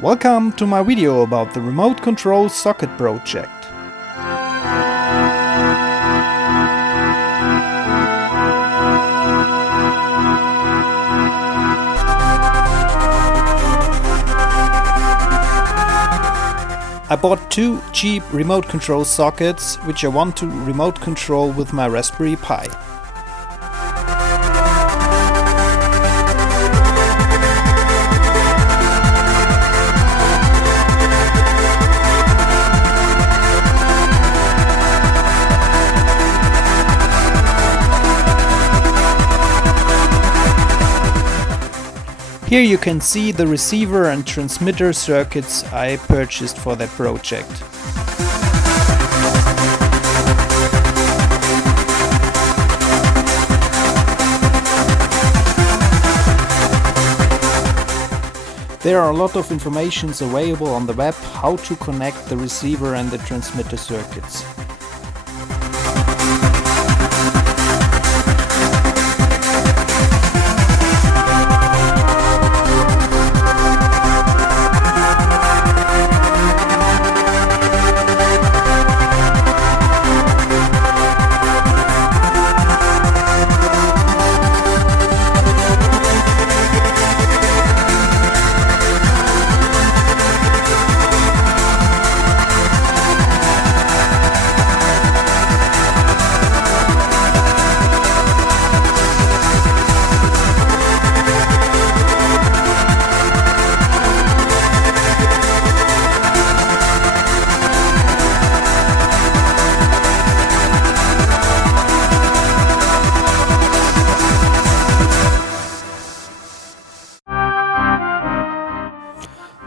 Welcome to my video about the remote control socket project. I bought two cheap remote control sockets which I want to remote control with my Raspberry Pi. Here you can see the receiver and transmitter circuits I purchased for that project. There are a lot of informations available on the web how to connect the receiver and the transmitter circuits.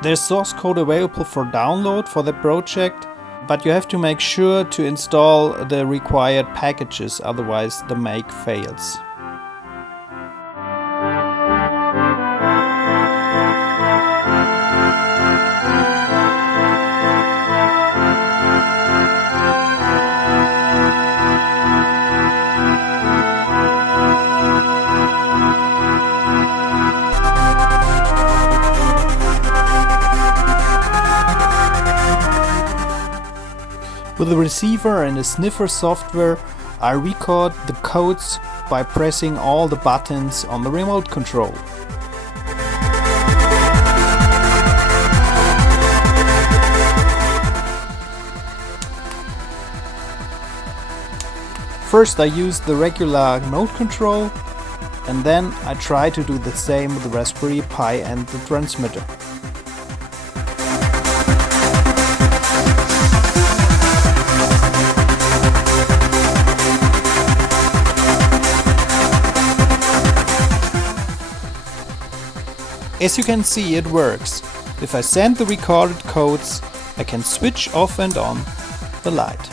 There's source code available for download for the project, but you have to make sure to install the required packages, otherwise the make fails. With the receiver and the sniffer software, I record the codes by pressing all the buttons on the remote control. First I use the regular remote control, and then I try to do the same with the Raspberry Pi and the transmitter. As you can see, it works. If I send the recorded codes, I can switch off and on the light.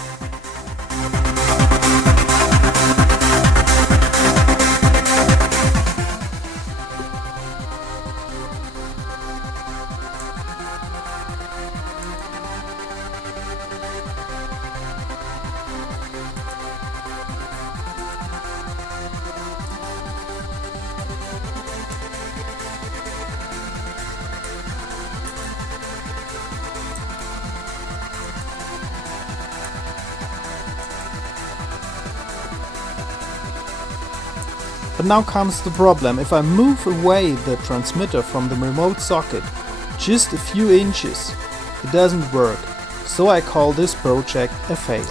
But now comes the problem. If I move away the transmitter from the remote socket just a few inches, it doesn't work. So I call this project a fail.